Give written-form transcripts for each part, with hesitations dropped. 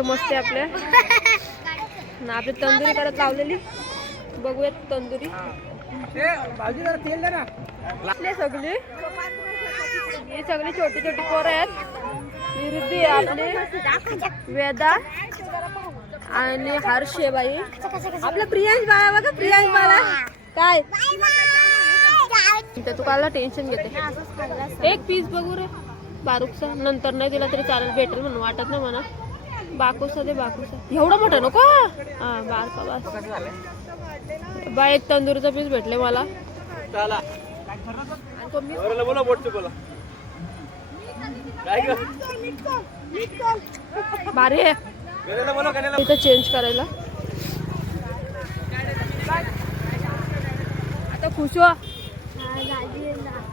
मस्त आपल्या ना आपली तंदुरी करत लावलेली बघूयात तंदुरी सगळी ही सगळी छोटी छोटी पोरं आहेत. विरुद्धी आपली वेदा आणि हर्षेबाई आपला प्रियांश बाळा बघा प्रियांश बाळा काय तू काला टेन्शन घेते. एक पीस बघू रे बारूकचा नंतर नाही दिला तरी चालेल भेटेल म्हणून वाटत नाही म्हणा. बाकूसा दे बाकूसा एवढा मोठा नको हा बारका बस बा एक तंदुरीचा पीस भेटले मला. भारी आहे इथं चेंज करायला. आता खुश हो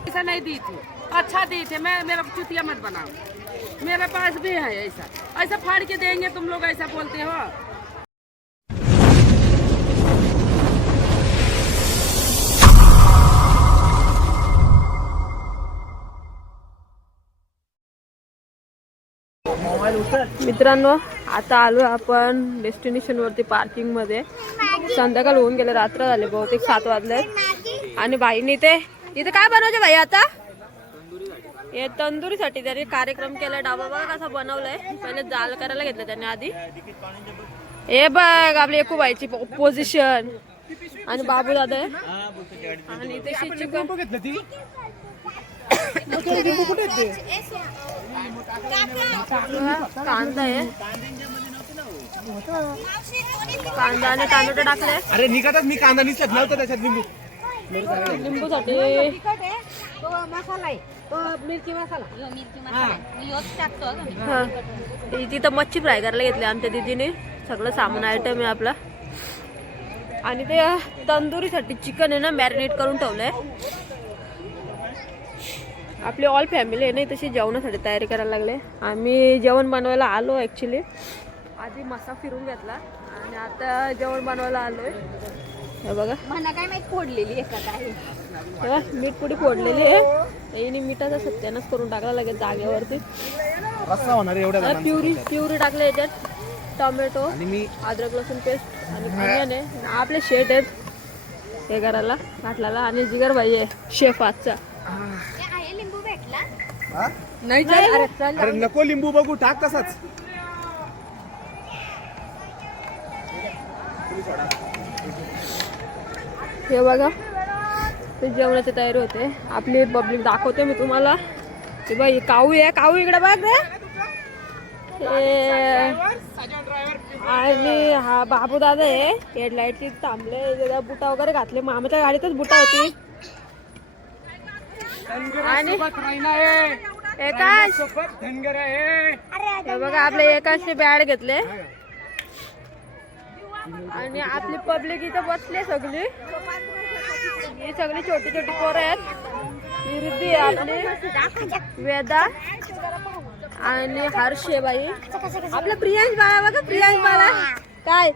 ऐसा नहीं दी थी अच्छा दी थे मैं मेरा चुतिया मत बनाओ मेरे पास भी है ऐसा ऐसा फाड़ के देंगे तुम लोग ऐसा बोलते हो. मित्रांनो आता आलो आपण डेस्टिनेशन वरती पार्किंग मध्ये. संध्याकाळ होऊन गेले रात्र झाले बहुतेक 7 वाजले आणि बाईने इथे काय बनवायचे बाई आता हे तंदुरीसाठी तरी कार्यक्रम केलाय. डाबा बघा कसा बनवलाय. पहिले जाल करायला घेतलं त्याने आधी. हे बघ आपली एकूबाईची पोझिशन आणि बाबू दादा आहे आणि इथे चिकन कांदा आहे कांदा आणि टोमॅटो टाकले. अरे निघातात मी कांदा निघत नव्हतं त्याच्यात लिंबू लिंबूसाठी मसाला आहे मिरची मसाला तिथं मच्छी फ्राय करायला घेतली आमच्या दीदीने. सगळं सामान आयटम आहे आपला आणि ते तंदुरीसाठी चिकन आहे ना मॅरिनेट करून ठेवलंय. आपली ऑल फॅमिली आहे ना तशी जेवणासाठी तयारी करायला लागले. आम्ही जेवण बनवायला आलो ॲक्च्युली. आधी मसा फिरून घेतला आणि आता जेवण बनवायला आलोय. हे बघा मला काय माहित फोडलेली आहे का काय मीठ पुडी फोडलेली आहे. हिने मिठाचा सत्यानाश करून टाकला लगेच जागेवरती. रस्सा होणार एवढ्या प्युरी टाकले याच्यात. टोमॅटो अद्रक लसूण पेस्ट आणि अनियन आहे. आपले शेट आहेत हे करायला घाटलाला आणि जिगर भाई आहे शेफ आजचा. नाही अरे नको लिंबू बघू टाक तसाच. हे बघा ते जेवणाची तयारी होते. आपली पब्लिक दाखवते मी तुम्हाला. ते बाई काऊ आहे काऊ इकडे बघ रे. आणि हा बाबू दादा आहे हेडलाईट थांबले बुटा वगैरे घातले. मामाच्या गाडीतच बुटा होती आणि एकाच हे बघा आपले एकाचे बॅड घेतले आणि आपली पब्लिक इथं बसले सगळी. ही सगळी छोटी छोटी पोरं आहेत. विरुद्धी आपली वेदा आणि हर्षेबाई आपला प्रियांश बाळा बघा प्रियांश बाळा काय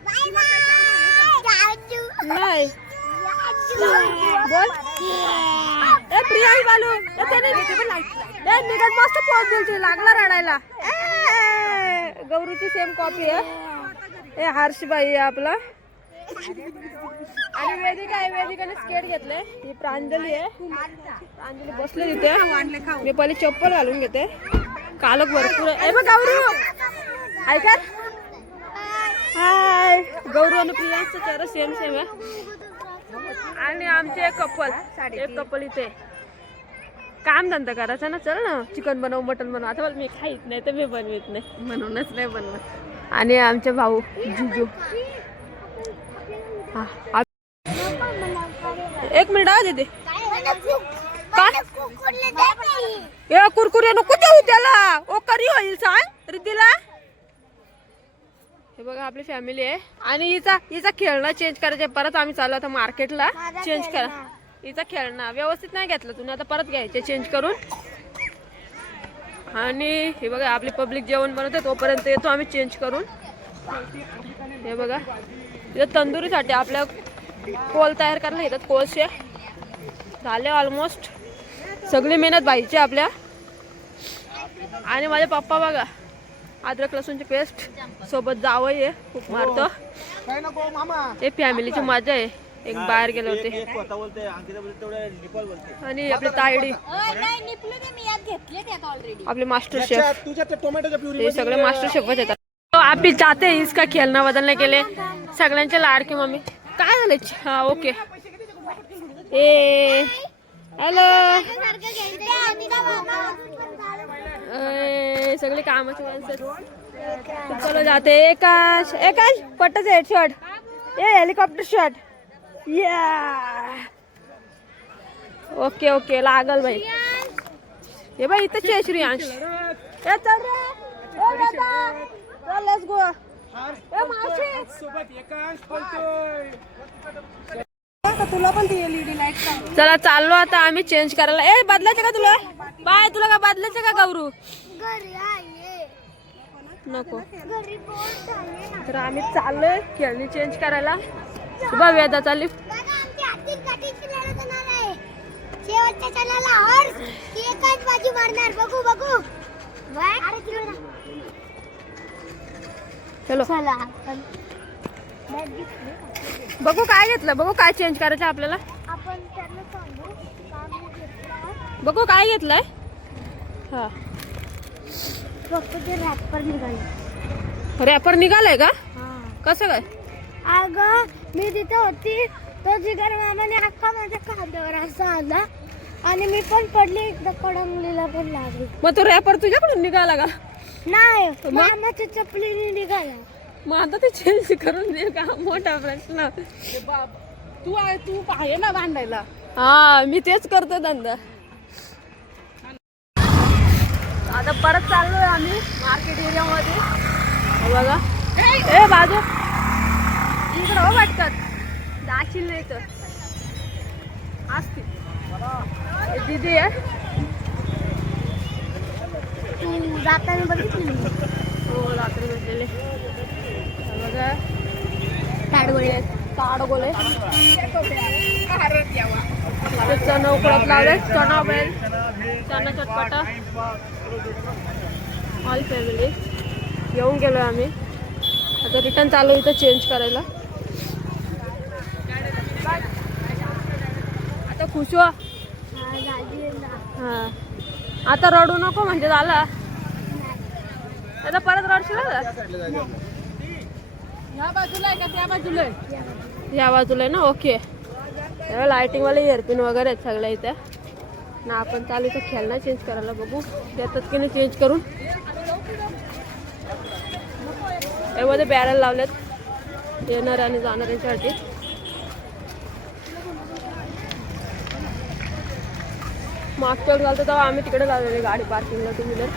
नाही बोल प्रियांश बालू निघत मस्त पोच दिली लागला रडायला. गौरीची सेम कॉपी आहे. हर्षबाई आहे आपला आणि वेदिका आहे. वेदिकाने स्केट घेतले. ही प्रांजली आहे. प्रांजली बसले तिथे. मी पहिले चप्पल घालून घेते. कालक भरपूर आहे. मग गौरू ऐका हाय गौरू आणि प्रियांशचा चेहरा सेम सेम आहे. आणि आमचे एक कपल इथे काम धंदा करायचा ना. चल ना चिकन बनव मटन बनव. आता मी खाईत नाही तर मी बनवित नाही म्हणूनच नाही बनवत. आणि आमचे भाऊ जुजू एक मिनिट आ देते काय कुरकुरे नको देऊ त्याला ओ करी होईल सांग रिद्धीला. हे बघा आपली फॅमिली आहे आणि हिचा खेळणं चेंज करायचं. परत आम्ही चालू आता मार्केटला चेंज करा. हिचा खेळणं व्यवस्थित नाही घेतलं तुम्ही आता परत घ्यायचे चेंज करून. आणि हे बघा आपली पब्लिक जेवण बनवते तोपर्यंत येतो आम्ही चेंज करून. हे बघा इथं तंदुरीसाठी आपल्या कोल तयार करायला येतात. कोळशे झाले ऑलमोस्ट. सगळी मेहनत बाईची आपल्या. आणि माझे पप्पा बघा अद्रक लसूणची पेस्ट सोबत जावई आहे, खूप मारतो. काय नको मामा. हे फॅमिलीची मजा आहे. एक बाहेर गेले होते स्वतः बोलते, अंकिता बोलते, तेवढं निपाल बोलते. आणि आपली तायडी, आपले मास्टर शेफ, तुझ्या त्या टोमॅटोच्या प्युरी हे सगळे मास्टर शेफच येतात. तो आप भी चाहते हैं इसका खेलना बदलने के लिए. सगळ्यांचे लाडके मम्मी. काय झालं? हा ओके. ए हॅलो. सगळे कामाचे माणसं. चलो जाते. एकाश एकाश पट्टाच हेडशॉट. ए हेलिकॉप्टर शॉट. या ओके ओके लागल भाई. हे बाई इथंच आहे श्रेयांश. ए चल रे. ए बेटा चल लेट्स गो. ए मावशी सोबत एकांश बोलतोय. तुला पण ती एलईडी लाईट चला चाललो आता आम्ही चेंज करायला. ए बदलायचं का तुला? बाय तुला का बदलायचं का गौरू? नको. तर आम्ही चाललोय खेळणी चेंज करायला. उभा वेदा चालली. चलो बघू काय घेतलं, बघू काय चेंज करायचं आपल्याला. बघू काय घेतलंय. हा रॅपर निघालाय का? कसं काय? अगं मी तिथे होती, तो जिगर मामाने अख्खा माझ्या खांद्यावर असा आला आणि मी पण पडली, एकदा कडंगलीला पण लागली. मग तो रॅपर तुझ्याकडून निघाला का? नाही, मामाच्या चपलीने निघाला. मग आता ते चेंज करून दे का? मोठा प्रश्न. तू आहे ना बांधायला. हा मी तेच करतो धंदा. आता परत चाललोय आम्ही मार्केट एरिया मध्ये. बघा ए बाजू इकडं हो वाटतात दाखील नाही तर असतील. दीदी आहे. तू जाताना बघितली? हो रात्री भेटलेले. बघा ताडगोळे ताडगोले. चणा उकडत लावले. चणा बेल, चणा चटपटा. ऑल फॅमिली येऊन गेलो आम्ही. आता रिटर्न चालू इथं चेंज करायला. आता खुश हो. हा आता रडू नको म्हणजे झालं. आता परत रडशील ना. या बाजूला आहे का त्या बाजूला आहे? या बाजूला आहे ना. ओके. लाइटिंग वाले इयरपिन वगैरे आहेत सगळ्या इथे ना. आपण चालू इथं खेळणं चेंज करायला. बघू देतात की नाही चेंज करून. यामध्ये बॅरल लावलेत येणार आणि जाणाऱ्यांच्यासाठी. मागच्या वेळेस घालतो तेव्हा आम्ही तिकडे लावलेली गाडी पार्किंगला टू व्हीलर.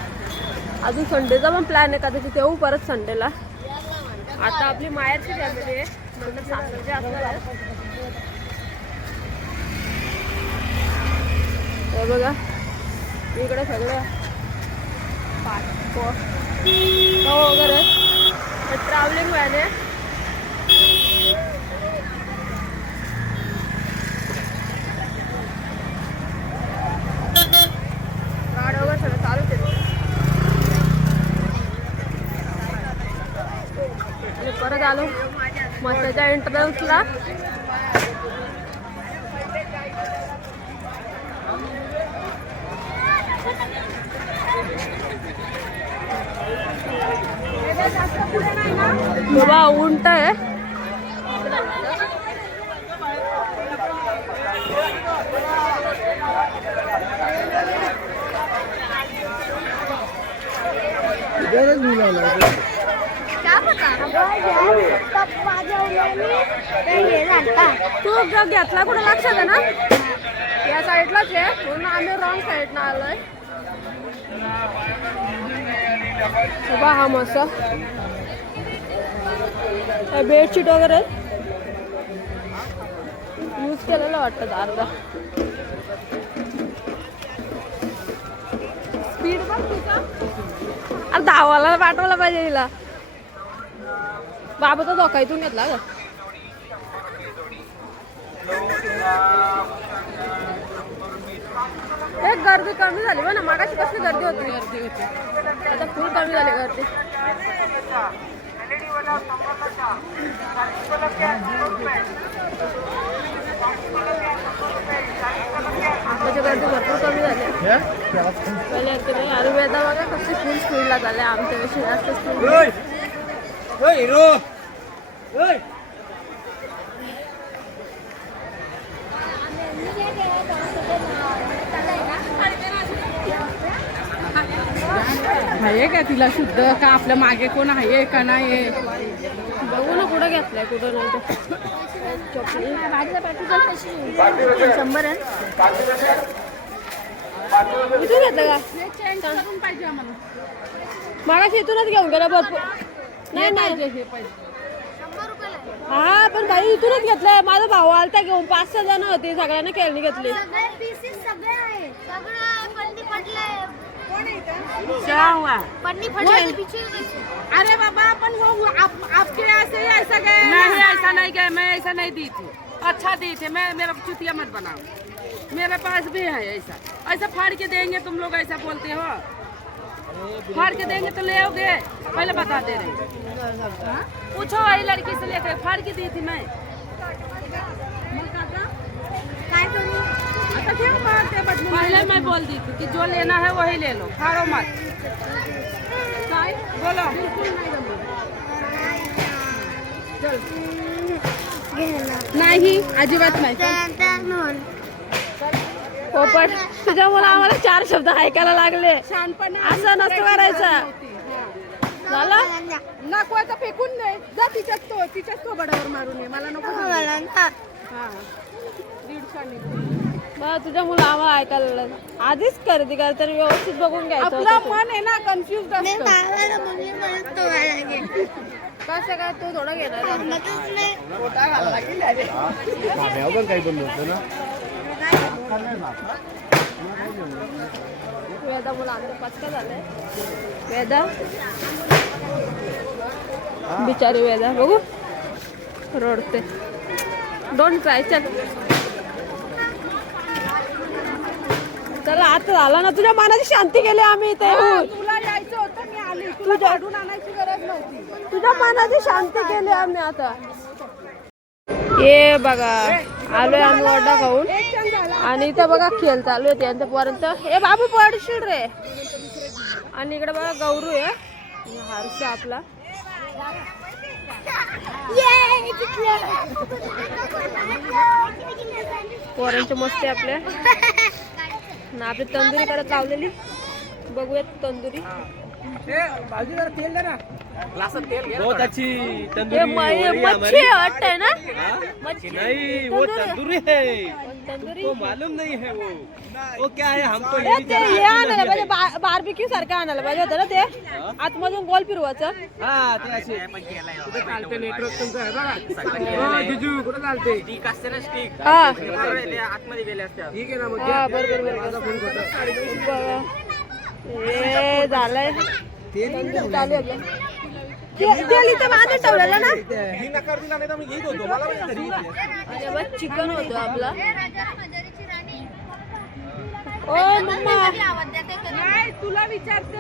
अजून संडेचा पण प्लॅन आहे कदाचित येऊ परत संडेला. आता आपली माहेरची फॅमिली आहे, नंतर सासरचे असणार आहे. हे बघा इकडे सगळं पासपोर्ट वगैरे. ट्रॅव्हलिंग व्हॅन आहे. गाड्या वगैरे सगळं चालूच आहे. आणि परत आलो मसाच्या एंट्रन्सला. बाबा उंट आहे. तू घेतला कुठं लक्षात आहे ना? या साईडलाच आहे म्हणून आम्ही रॉंग साईडनं आलोय. बघा हा मस्त बेडशीट वगैरे यूज केलेलं वाटतं अर्धा. स्पीड बघ तुझा. अरे धावाला पाठवला पाहिजे हिला. बाबा तर धोका इथून घेतला ग. एक गर्दी कमी झाली हो ना, मागाशी कसली गर्दी होती. आता फुल कमी झाली गर्दी. आताची गर्दी भरपूर कमी झाली. पहिले येते नाही. आणि वेदा बघा कसली फुल स्पीडला झाले, आमच्यापेक्षा जास्त स्पीड. आहे का तिला शुद्ध का आपल्या मागे कोण आहे का नाही? बघू ना कुठं घेतलाय कुठं नाही तर. शंभर आहे. इथून घेतलं का? पाहिजे आम्हाला. मागाशी इथूनच घेऊन गेला भरपूर. नाही नाही हे पाहिजे. हा पण भाई इथूनच घेतलंय. माझा भाऊ आलता घेऊन, 5-6 जण होती, सगळ्यांना खेळणी घेतली. सगळे पीसेस सगळे आहेत. सगळं पन्नी फटलंय. क्या हुआ? पन्नी फटलंय पीछे. अरे बाबा अपन वो आपके ऐसे ही ऐसा गए? नहीं ऐसा नहीं गए, मैं ऐसा नहीं दी थी. अच्छा दी थी. मैं मेरा चुतिया मत बनाओ. मेरे पास भी है ऐसा. ऐसा फाड़ के देंगे तुम लोग, ऐसा बोलते हो. फाड़ के देंगे तो ले आओगे? पहले बता दे रहे. पूछो वही लड़की से लेकर फाड़ के दी थी मैं. काय करू? आता क्या बात है? पहले मैं बोल दी थी कि जो लेना है वही ले लो, फाड़ो मत. बोलो. नाही अजिबात नाही. पोपट तुझ्यामुळे आम्हाला 4 शब्द ऐकायला लागले. शहाणपणा असं नसतं करायचं. झालं नको आता फेकून दे. जा तिच्याच तो बडावर मारून ये. मला नको. हा 150 बा तुझ्या मुलं आम्हाला ऐकायला लागलं. आधीच खरेदी करताना व्यवस्थित बघून घ्यायचं आपलं होतं. मन आहे ना कन्फ्युज असतं. कसं काय तू थोडं घेणार आहे? भाड्यावर पण काही बंद होतं ना. वेदा मुलं आमचं पचका झालंय. वेदा बिचारी वेदा बघू रडते. Don't try. चला आता झाला ना, तुझ्या मनाची शांती केली आम्ही इथे येऊन. तुला यायचं होतं मी आली. तुला काढून आणायची गरज नव्हती. तुझ्या मनाची शांती केली आम्ही आता. ये बघा आलोय आम्ही वडा खाऊन. आणि इथं बघा खेळ चालू आहे त्यांच्यापर्यंत. हे बाबू पडशील रे. आणि इकडे बघा गौरू आहे, हर्ष आपला. पोरांची मस्ती आपल्या ना. आपली तंदुरी करत लावलेली. बघूयात तंदुरी. बहुत अच्छी हे तंदूरी मच्छी वाटतंय ना. मच्छी नहीं वो तंदूरी है. तंदुरी वो मालूम नहीं है वो क्या है हमको हे ते हे आणायला पाहिजे. बार्बिक्यू सारखं आणायला पाहिजे होतं ना ते. आतमधून गोल फिरवायचं. हा ते असे कुठे चालते नेटवर्क तुमचं आहे बघा. जिजू कुठे चालते स्टिक असते ना स्टिक हा आतमध्ये गेले असते. ठीक आहे ना मग हा बरोबर. हे झालंय तंदूरी चालू आहे. तेल इथं बांधून ठेवलेलं ना. ही नकार दिला नाही तर मी घेत होतो. मला माहिती घरी घेतली. आणि बघ चिकन होतं आपला. ओ मम्मा नाही तुला विचारते.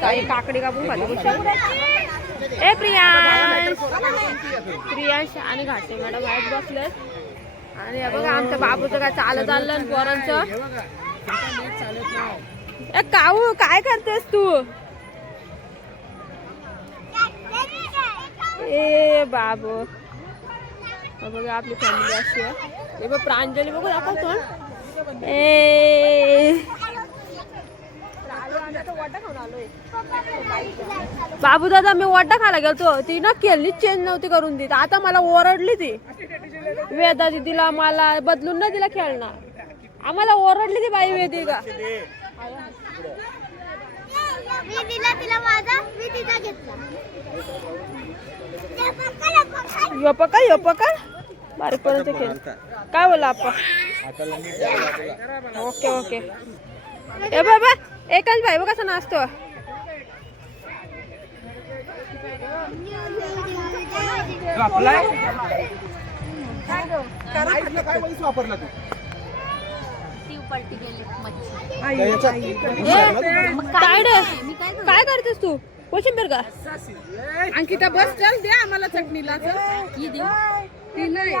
काही काकडी कापून खाली. ए प्रियांश आणि घाटे मॅडम आहेत बसलेत. आणि हे बघा आमच्या बाबूचं काय चाललं पोरांचं. ए काऊ काय करतेस तू? ए बाबू बघा आपली फॅमिली अशी आहे. हे बघ प्रांजली बघू दाखवतो. बाबू दादा मी वड्डा खायला गेलतो. ती ना केली चेंज नव्हती करून देत. आता मला ओरडली ती वेदा दिदीला. मला बदलून ना तिला खेळणार. आम्हाला ओरडली ती बाई वेदिका. मी दिला तिला माझा. मी तिचा घेतला. यो पका बारीक पर्यंत खेळ. काय बोला आपण. ओके ए बाबा एकच भाई बघा कसा नाचतो. वापरला तू काय करतेस तू कोशिंबीर का अंकिता बस चल दे आम्हाला चटणीला चल. ती नाही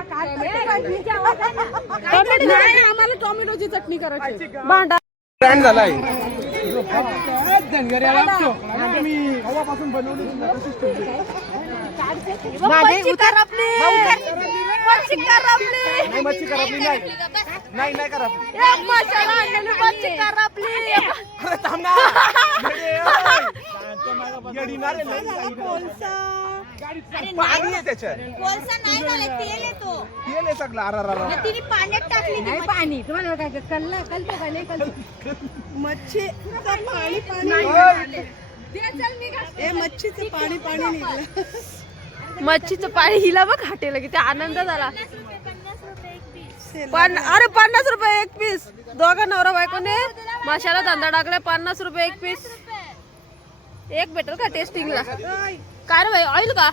नाही, आम्हाला टोमॅटोची चटणी करायची. भांडा ब्रँड झालाय धनगऱ्याला लागतो मी हवापासून बनवली मच्छी करपली मच्छी करपली नाही मच्छी करपली नाही नाही करपली एक मसाला आणलेली मच्छी करपली अरे थांब ना येडी ना रे, लई पाणी आहे त्याच्यात कोळसा नाही झाला, तेल येतो. तेल आहे सगळं अरे तिने पाण्यात टाकली ती मच्छी. पाणी तुम्हाला काय कल्ला कलतो का नाही कलतो मच्छी पाणी पाणी मच्छीचं पाणी पाणी निघलं. मच्छीचं पाणी हिला बघ हाटेल किती आनंद झाला 50 रुपये एक पीस. अरे 50 रुपये एक पीस दोघं नवरा बायकोने मसाला धंदा टाकलाय 50 रुपये एक पीस एक भेटेल का टेस्टिंगला काय रे भाई ऑइल का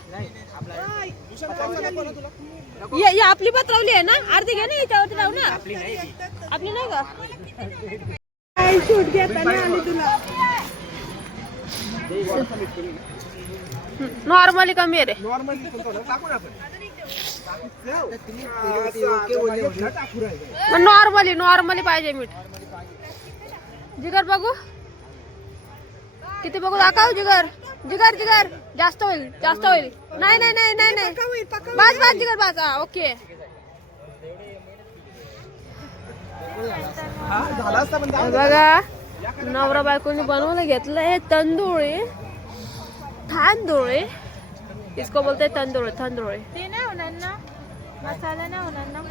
ये आपली पत्रवली आहे ना अर्धी घे ना याच्यावरती राहू ना आपली नाही का शूट घेताना आली तुला. नॉर्मली कमी आहे रे नॉर्मली टाकू ना आपण नॉर्मली पाहिजे मीठ जिगर बघू किती बघू दाखव जिगर जिगर जिगर जास्त होईल नाही नाही नाही नाही नाही बस बस जिगर बस ओके झाला असता पण हे बघा नवरा बायकोनी बनवलं घेतलंय तंदुरी इसको बोलते तंदुरी ते नाही होणार ना, मसाला नाही होणार ना.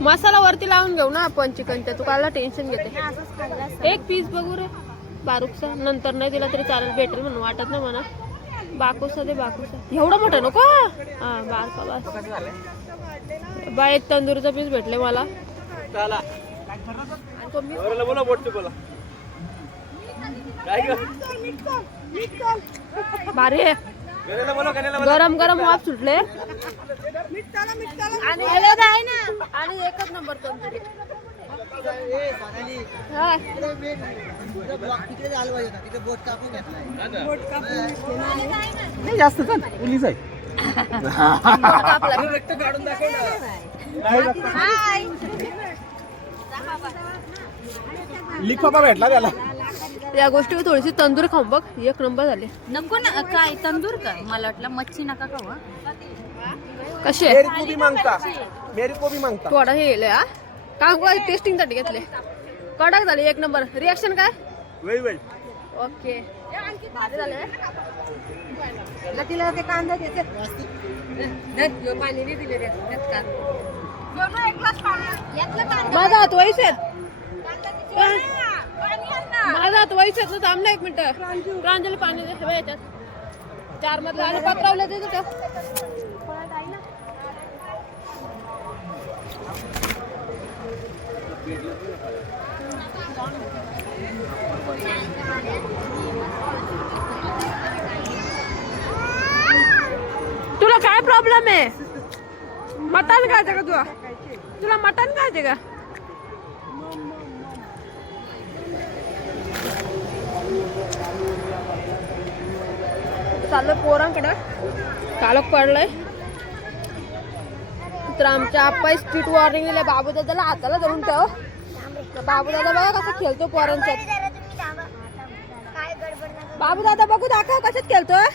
मसाला वरती लावून घेऊ ना आपण चिकनच्या तू कायला टेन्शन घेते असंच खाल्लं असतं. एक पीस बघू रे बारूकचा नंतर नाही दिला तरी चालेल भेटेल म्हणून वाटत नाही म्हणा बाकूसा दे बाकूसा एवढं मोठं नको हा बारका बस बा एक तंदुरीचा पीस भेटले मला बोला बोटते बोला भारी आहे गरम गरम वाफ सुटले आणि अलग आहे ना आणि एकच नंबर तंदुरी हा. नाही जास्त पोलीस आहे लिफाफा भेटला त्याला या गोष्टी थोडीशी तंदूर खाऊन बघ एक नंबर झाले नको ना काय तंदूर का मला वाटलं मच्छी नका खाऊ हं. कसे मेरी को भी मांगता थोडा हे येले हा काय टेस्टिंग साठी घेतले कडक झाले एक नंबर रिएक्शन काय वेल ओके भारी झाले तिला ते कांदा देते माझा हात वाईस आहेत माझा हात वाईस आहेत ना थांब ना एक मिनिट प्रांजली पाणी दे हवे याच्यात 4 मधलं आणि पत्रावलं देतो का तुला काय प्रॉब्लेम आहे मटण खायचं का तुला मटण खायचे का चाललं पोरांकडे कालक पडलंय तर आमच्या आप्पा स्ट्रीट वॉर्निंग दिले बाबू दादाला हाताला धरून ठेव बाबू दादा बघा कसं खेळतो पोरांच्यात काय गडबड नका. बाबू दादा बघू दाखव कशात खेळतोय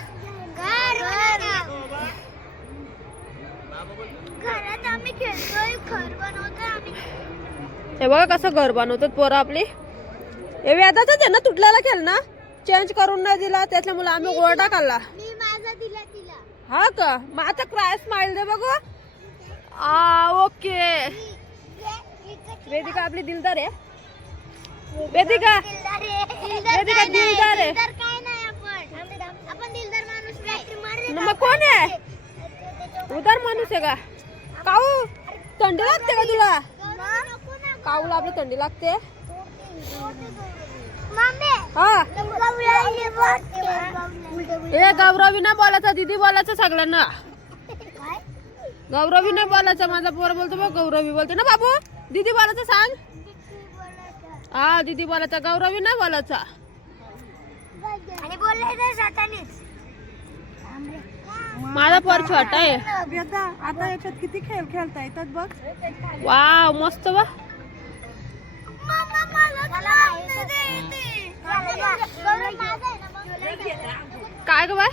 घरात आम्ही खेळतोय, घर बनवतोय आम्ही. हे बघा कसं घर बनवतात पोरं आपली हे व्याजाच आहे ना तुटलेला खेळ ना चेंज करून नाही दिला त्याच्यामुळे आम्ही ओरडा काढला मी माझा दिला तिला. हा का मग आता क्राय स्माइल दे बघू ओके वेदिका आपली दिलदार आहे वेदिका दिलदार आहे. वेदिका दिलदार आहे दिलदार काय नाही आपण दिलदार माणूस नाही. मग कोण आहे उदार माणूस आहे का काऊ थंडी लागते का तुला नको ना. काऊला आपली थंडी लागते हा ए गौरवी नाही बोलायचं, दीदी बोलायचं सगळ्यांना. गौरवी नाही बोलायचं, माझा पोर बोलतो बघ गौरवी बोलते ना बाबू. दीदी बोलायचं सांग. हा दीदी बोलायचा, गौरवी नाही बोलायचा. आणि बोलायचं स्वतःनीच. माझा पोर छोटा आहे. बेटा आता याच्यात किती खेळ खेळता येतात बघ. वाव मस्त बा. काय ग बाय.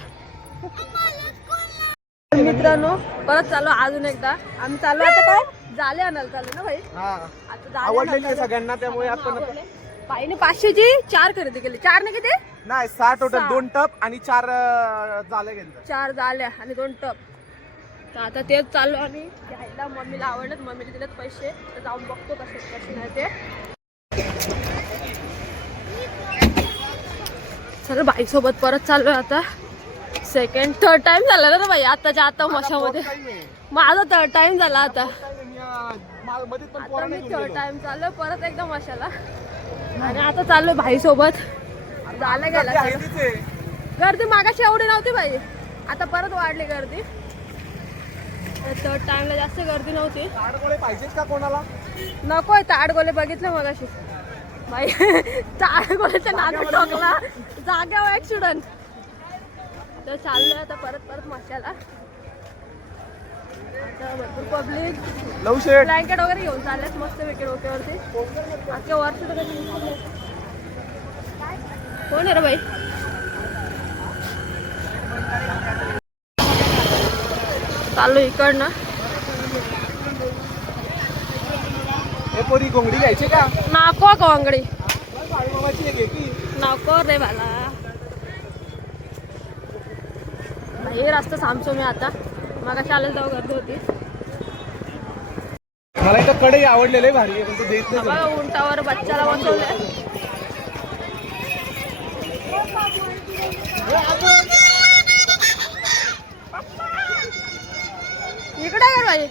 मित्रांनो परत चालू अजून एकदा. आम्ही चालू आता काय जाले आणायला चालू ना भाई. आता जाले आवडलेली आहे सगळ्यांना, त्यामुळे आपण बाईने 500ची 4 खरेदी केली. 4 ने किती? नाही 6 टोटल, 6. 2 टप आणि 4 झाले गेले. 4 झाल्या आणि 2 टप. तर आता तेच चालू आणि घ्यायला मम्मीला आवडलं, मम्मीने दिलेत पैसे. तर जाऊन बघतो कसे नाही ते. चल बाई सोबत परत चाललोय आता. सेकंड थर्ड टाइम झाला ना बाई आताच्या आता मशामध्ये. माझा थर्ड टाइम झाला आता. आता मी थर्ड टाइम चाललोय परत एकदा मशाला. आणि आता चाललोय भाई सोबत. झालं गेला गर्दी मागाशी एवढी नव्हती बाई, आता परत वाढली गर्दी. थर्ड टाइमला जास्त गर्दी नव्हती. पाहिजेत का कोणाला? नकोय ताडगोले बघितलं मगाशी बाई. ताडगोल्याच्या नाकात ठोकला जाग्यावर ऍक्सिडेंट. तर चाललोय आता परत मशाला. आता भरपूर पब्लिक लवशेट ब्लँकेट वगैरे घेऊन चाललेत मस्त पैकी डोक्यावरती. अख्ख्या वरती तर कोण आहे रे बाई. चालू इकडनं. हे पोरी घोंगडी घ्यायची का? नको कोंगडी मामाची एक येते. नको रे मला. हे रस्ता थांबतो मी आता. मग चालेल जाऊ गर्दी होती. मला इथं कडे आवडलेले भारी आहे, पण ते देत नाही. बघा उंटावर बच्चाला बसवलंय. इकडे का बाई.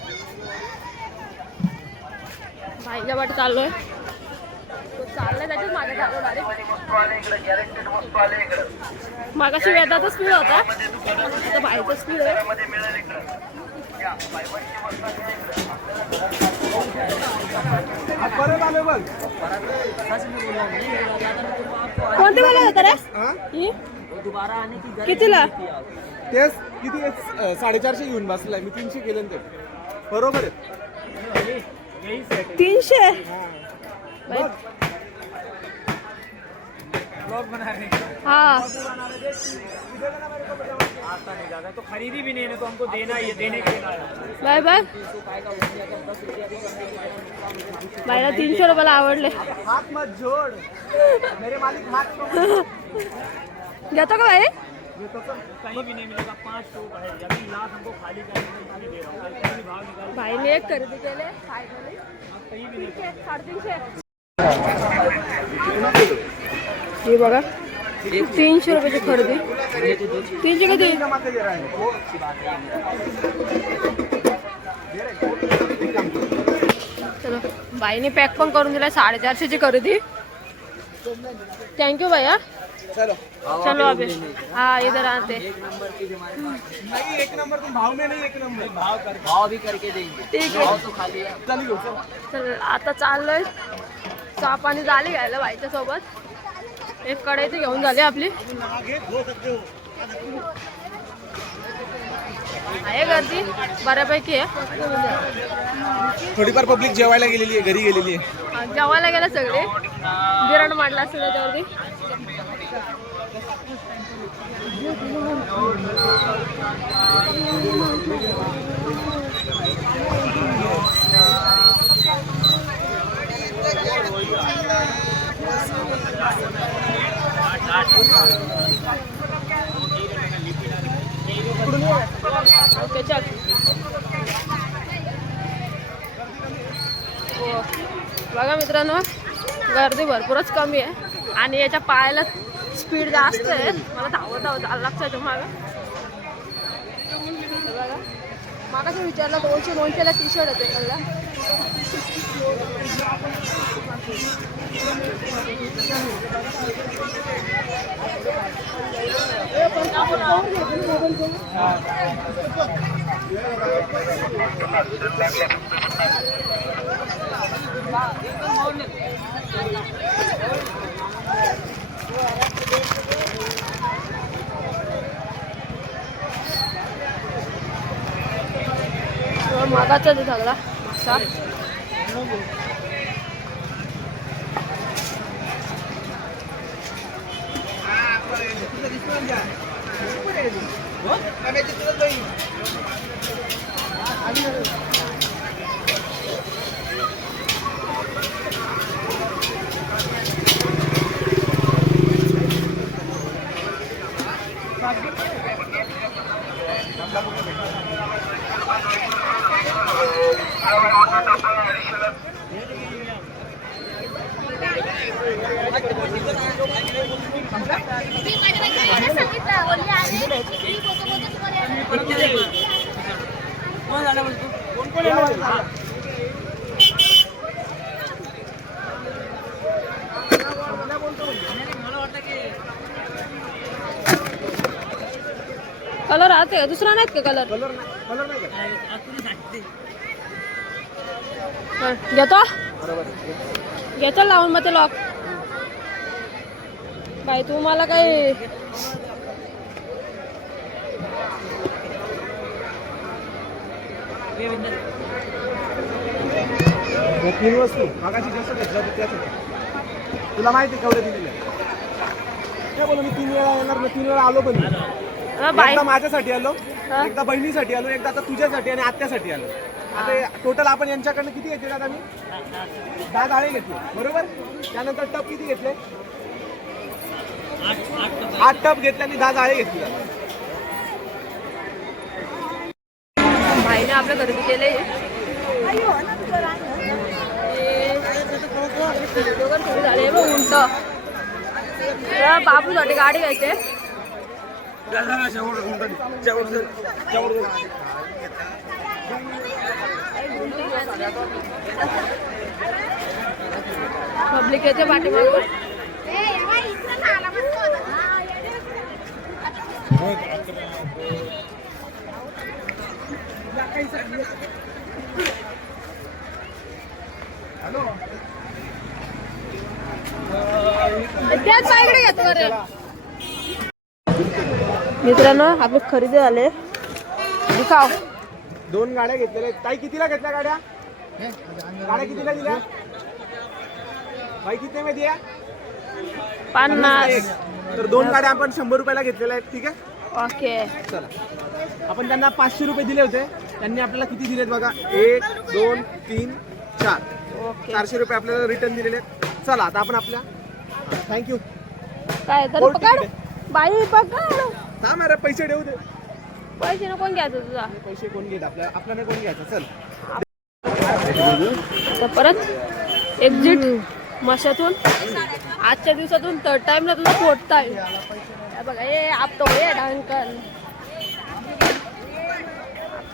भाईच्या वाट चाललोय. तो चाललाय त्याच्यात माझ्या चालू डायरेक्ट. मागाशी वेदाचा स्पीड होता, आता भाईचा स्पीड आहे. परत आलो बघ. कोणते बोलत होता रे ही? कितीला? तेच किती 450 घेऊन बसलाय मी. 300 केलं ना ते. बरोबर आहे. 300. हाँ तो खरीदी भी नहीं है, तो हमको देना ही है, देने के लिए। Bye bye. बायला 300 रुपयाला आवडले. हात मत जोड. मेरे मालिक हात घेतो का भाई? कहीं भी नहीं मिलेगा। 500 का है, अभी लाख हमको खाली करने दे रहा हूँ। कहीं भी भाव निकाल भाईने एक खरेदी केले फायनली. कहीं भी नहीं। 350. हे बघा 300 रुपयाची खरेदी. 300 किती? चलो बाईने पॅक पण करून दिला. 450ची खरेदी. थँक्यू भैया. चलो अभी हाँ इधर आते. नहीं 1 नंबर तुम भाव में नहीं 1 नंबर भाव भी करके देंगे। ठीक आहे. तो खाली है। चल चल आता चाललोय. चहा पाणी झाली घ्यायला भाईच्या सोबत. एक कढई ती घेऊन झाली आपली. आहे गर्दी बऱ्यापैकी आहे. थोडीफार पब्लिक जेवायला गेलेली आहे, घरी गेलेली आहे. जेवायला गेला सगळे. बिराण मांडला असेल त्याच्यावरती. ओके चल. बघा मित्रांनो गर्दी भरपूरच कमी आहे आणि याच्या पायाला स्पीड जास्त आहे. मला धावत आलं लागतं मागं. बघा मागाशी विचारला 200ला टी शर्ट येते कळला. मागाचा सगळा मासा कलर आते दुसरा नाहीत का कलर घेतो घेतो लावून मग ते लॉक बाई तू मला काही तीन वस्तू मागाशी जास्त घेतल्या त्यासाठी तुला माहिती केवढे दिलेले काय बोल मी 3 वेळा येणार मी 3 वेळा आलो पण बाई एकदा माझ्यासाठी आलो एकदा बहिणीसाठी आलो एकदा आता तुझ्यासाठी आणि आत्यासाठी आलो आता टोटल आपण यांच्याकडनं किती घेतले आता मी 10 जाळे घेतले बरोबर त्यानंतर टप किती घेतले 8 टप घेतले आणि 10 जाळे घेतले भाईने आपल्या घरी केले झाले बघ उंट बापूसाठी गाडी घ्यायचे पब्लिक येते पाठीमागून त्याच बाईकडे घेतो बरं मित्रांनो आपली खरेदी झाले दिखाव 2 गाड्या घेतलेल्या ताई कितीला घेतल्या गाड्या कितीला दिल्या भाई किती मध्ये आहे 50 तर 2 गाड्या आपण 100 रुपयाला घेतलेल्या आहेत ठीक आहे ओके चला आपण त्यांना 500 रुपये दिले होते त्यांनी आपल्याला किती दिलेत बघा 1 2 3 4 ओके 400 रुपये आपल्याला रिटर्न दिलेले आहेत चला आता आपण आपल्या थँक्यू काय तर पकड बाई पकड थांब अरे पैसे ठेवू दे पैसे कोण घ्यायचं तुझा पैसे कोण घेत आपल्याला कोण घ्यायचं चल आता परत एक्झिट मशातून आजच्या दिवसातून 3rd टाइमला तुझा फोडताय बघा हे आपतो हे ढांकन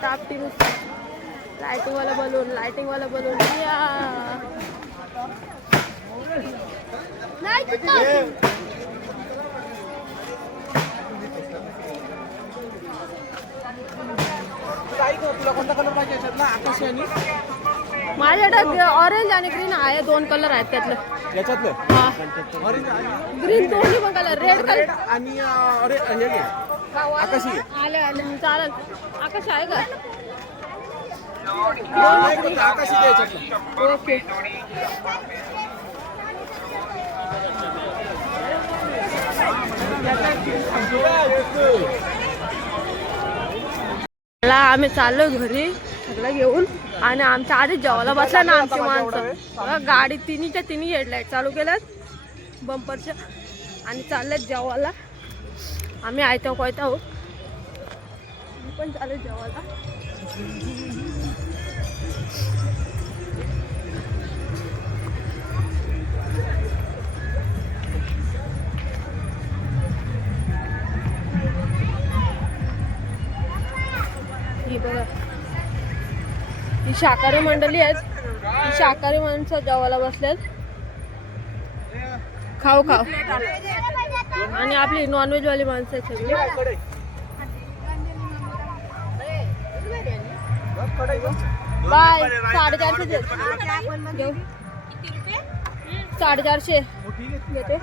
आपटी लाइटिंग वाला बलून या नाही तुला कोणता कलर पाहिजे याच्यातला आकाशी आणि माझ्याकडे ऑरेंज आणि ग्रीन आहे 2 कलर आहेत त्यातलं याच्यातलं हा ऑरेंज ग्रीन दोन्ही पण कलर रेड कलर आणि हे घे आकाशी घे आले चालेल आकाश आहे का आकाशी घे याच्यातलं ओके आम्ही चाललो घरी सगळं घेऊन आणि आमच्या आधीच जेवायला बसला ना आमची माणसं गाडी तिन्ही हेडलाईट चालू केल्यात बंपरच्या आणि चालल्यात जेवायला आम्ही आयत्या कोयता आहोत पण चालत जेवायला ही बघा ही शाकाहारी मंडळी आहेत ही शाकाहारी माणसं जेवायला बसल्यात खाऊ खाऊ. आणि आपली नॉनव्हेज वाली माणसं आहेत सगळी. बाय 450 घेऊ. 450 घेते.